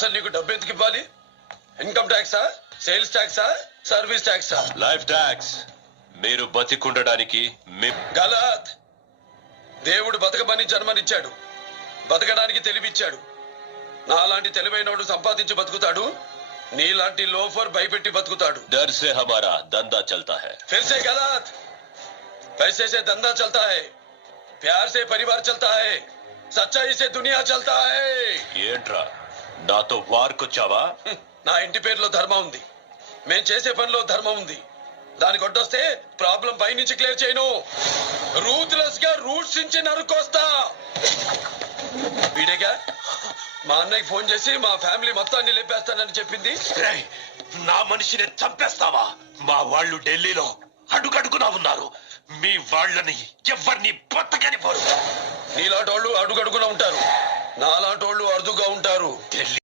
అసలు నీకు డబ్బు ఎందుకు ఇవ్వాలి? ఇన్కమ్ ట్యాక్సా, సేల్స్ ట్యాక్సా, సర్వీస్ ట్యాక్సా? Life tax. మీరు బతికుండడానికి గలత్. దేవుడు బతకమని జన్మనిచ్చాడు, బతకడానికి తెలివిచ్చాడు. నాలాంటి తెలివైనవాడు సంపాదించి బతుకుతాడు, నీలాంటి లోఫర్ భయపెట్టి బతుకుతాడు. डर से हमारा धंधा चलता है. फिर से गलत. पैसे से धंधा चलता है, प्यार से परिवार चलता है, सच्चाई से दुनिया चलता है. ఏంట్రా నాతో వార్కొచ్చావా? నా ఇంటి పేరులో ధర్మం ఉంది, మేం చేసే పనిలో ధర్మం ఉంది. దానికి కొట్టొస్తే ప్రాబ్లం పై నుంచి క్లియర్ చేయను, రూత్లెస్ గా రూట్స్ నుంచి నరుకొస్తా. వీడేగా మా అన్నయ్యకి ఫోన్ చేసి మా ఫ్యామిలీ మొత్తాన్ని లేపేస్తానని చెప్పింది. రేయ్, నా మనిషిని చంపేస్తావా? మా వాళ్ళు ఢిల్లీలో అడుగడుగునా ఉన్నారు. మీ వాళ్ళని ఎవరిని బతకని పోరు. నీలాంటి వాళ్ళు అడుగడుగున ఉంటారు, నాలాంటి వాళ్ళు అరుదుగా ఉంటారు. ఢిల్లీ